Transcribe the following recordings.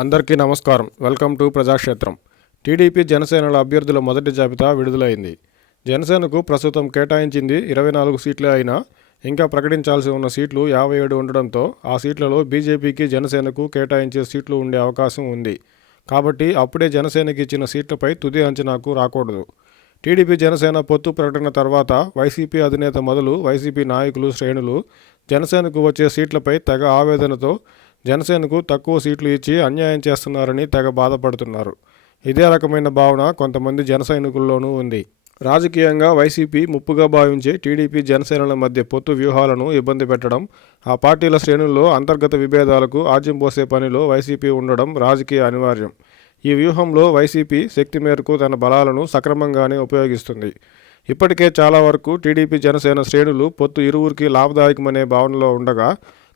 అందరికీ నమస్కారం. Welcome to Prajakshetram. TDP జనసేనల అభ్యర్థుల మొదటి జాబితా విడుదలైంది. జనసేనకు ప్రస్తుతం కేటాయించింది 24 సీట్లే అయినా ఇంకా ప్రకటించాల్సి ఉన్న సీట్లు 57 ఉండడంతో ఆ సీట్లలో బీజేపీకి జనసేనకు కేటాయించే సీట్లు ఉండే అవకాశం ఉంది. కాబట్టి అప్పుడే జనసేనకి ఇచ్చిన సీట్లపై తుది అంచనాకు రాకూడదు. టీడీపీ జనసేన పొత్తు ప్రకటన తర్వాత వైసీపీ అధినేత మొదలు వైసీపీ నాయకులు శ్రేణులు జనసేనకు వచ్చే సీట్లపై తెగ ఆవేదనతో జనసేనకు తక్కువ సీట్లు ఇచ్చి అన్యాయం చేస్తున్నారని తెగ బాధపడుతున్నారు. ఇదే రకమైన భావన కొంతమంది జన సైనికుల్లోనూ ఉంది. రాజకీయంగా వైసీపీ ముప్పుగా భావించే టీడీపీ జనసేనల మధ్య పొత్తు వ్యూహాలను ఇబ్బంది పెట్టడం, ఆ పార్టీల శ్రేణుల్లో అంతర్గత విభేదాలకు ఆజ్యం పోసే పనిలో వైసీపీ ఉండడం రాజకీయ అనివార్యం. ఈ వ్యూహంలో వైసీపీ శక్తి మేరకు తన బలాలను సక్రమంగానే ఉపయోగిస్తుంది. ఇప్పటికే చాలా వరకు టీడీపీ జనసేన శ్రేణులు పొత్తు ఇరువురికి లాభదాయకమనే భావనలో ఉండగా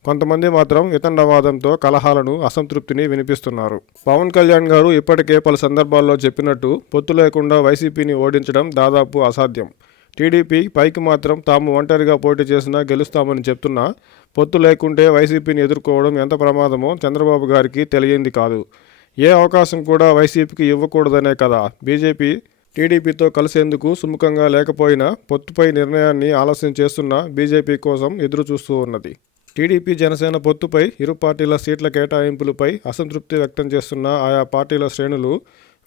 కొంతమంది మాత్రం వితండవాదంతో కలహాలను, అసంతృప్తిని వినిపిస్తున్నారు. పవన్ కళ్యాణ్ గారు ఇప్పటికే పలు సందర్భాల్లో చెప్పినట్టు పొత్తు లేకుండా వైసీపీని ఓడించడం దాదాపు అసాధ్యం. టీడీపీ పైకి మాత్రం తాము ఒంటరిగా పోటీ చేసినా గెలుస్తామని చెప్తున్నా పొత్తు లేకుంటే వైసీపీని ఎదుర్కోవడం ఎంత ప్రమాదమో చంద్రబాబు గారికి తెలియంది కాదు. ఏ అవకాశం కూడా వైసీపీకి ఇవ్వకూడదనే కదా బీజేపీ టీడీపీతో కలిసేందుకు సుముఖంగా లేకపోయినా పొత్తుపై నిర్ణయాన్ని ఆలస్యం చేస్తున్న బీజేపీ కోసం ఎదురు చూస్తూ ఉన్నది. టీడీపీ జనసేన పొత్తుపై ఇరు పార్టీల సీట్ల కేటాయింపులపై అసంతృప్తి వ్యక్తం చేస్తున్న ఆయా పార్టీల శ్రేణులు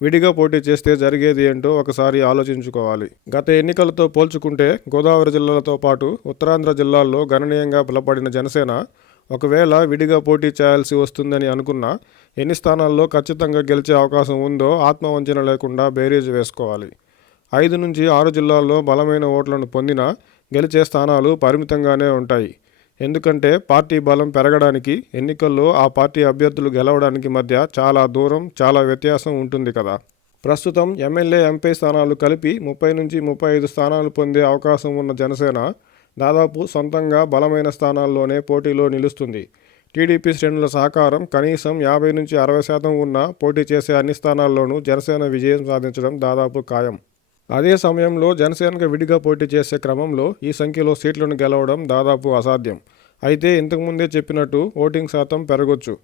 విడిగా పోటీ చేస్తే జరిగేది ఏంటో ఒకసారి ఆలోచించుకోవాలి. గత ఎన్నికలతో పోల్చుకుంటే గోదావరి జిల్లాలతో పాటు ఉత్తరాంధ్ర జిల్లాల్లో గణనీయంగా బలపడిన జనసేన ఒకవేళ విడిగా పోటీ చేయాల్సి వస్తుందని అనుకున్నా ఎన్ని స్థానాల్లో ఖచ్చితంగా గెలిచే అవకాశం ఉందో ఆత్మవంచన లేకుండా బేరీజు వేసుకోవాలి. 5 నుంచి 6 జిల్లాల్లో బలమైన ఓట్లను పొందినా గెలిచే స్థానాలు పరిమితంగానే ఉంటాయి. ఎందుకంటే పార్టీ బలం పెరగడానికి, ఎన్నికల్లో ఆ పార్టీ అభ్యర్థులు గెలవడానికి మధ్య చాలా దూరం, చాలా వ్యత్యాసం ఉంటుంది కదా. ప్రస్తుతం ఎమ్మెల్యే, ఎంపీ స్థానాలు కలిపి 30 నుంచి 35 స్థానాలు పొందే అవకాశం ఉన్న జనసేన దాదాపు సొంతంగా బలమైన స్థానాల్లోనే పోటీలో నిలుస్తుంది. టీడీపీ శ్రేణుల సహకారం కనీసం 50 నుంచి 60% ఉన్నా పోటీ చేసే అన్ని స్థానాల్లోనూ జనసేన విజయం సాధించడం దాదాపు ఖాయం. అదే సమయంలో జనసేనకు విడిగా పోటీ చేసే క్రమంలో ఈ సంఖ్యలో సీట్లను గెలవడం దాదాపు అసాధ్యం. అయితే ఇంతకుముందే చెప్పినట్టు ఓటింగ్ శాతం పెరగొచ్చు.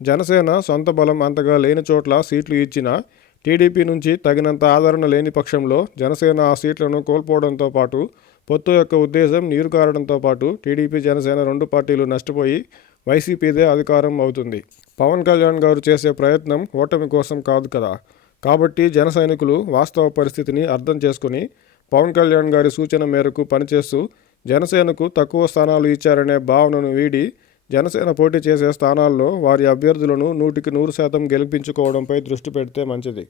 జనసేన సొంత బలం అంతగా లేని చోట్ల సీట్లు ఇచ్చినా టీడీపీ నుంచి తగినంత ఆదరణ లేని పక్షంలో జనసేన ఆ సీట్లను కోల్పోవడంతో పాటు పొత్తు యొక్క ఉద్దేశం నీరు కారడంతో పాటు టీడీపీ జనసేన 2 పార్టీలు నష్టపోయి వైసీపీదే అధికారం అవుతుంది. పవన్ కళ్యాణ్ గారు చేసే ప్రయత్నం ఓటమి కోసం కాదు కదా. కాబట్టి జన సైనికులు వాస్తవ పరిస్థితిని అర్థం చేసుకుని పవన్ కళ్యాణ్ గారి సూచన మేరకు పనిచేస్తూ జనసేనకు తక్కువ స్థానాలు ఇచ్చారనే భావనను వీడి జనసేన పోటీ చేసే స్థానాల్లో వారి అభ్యర్థులను 100% గెలిపించుకోవడంపై దృష్టి పెడితే మంచిది.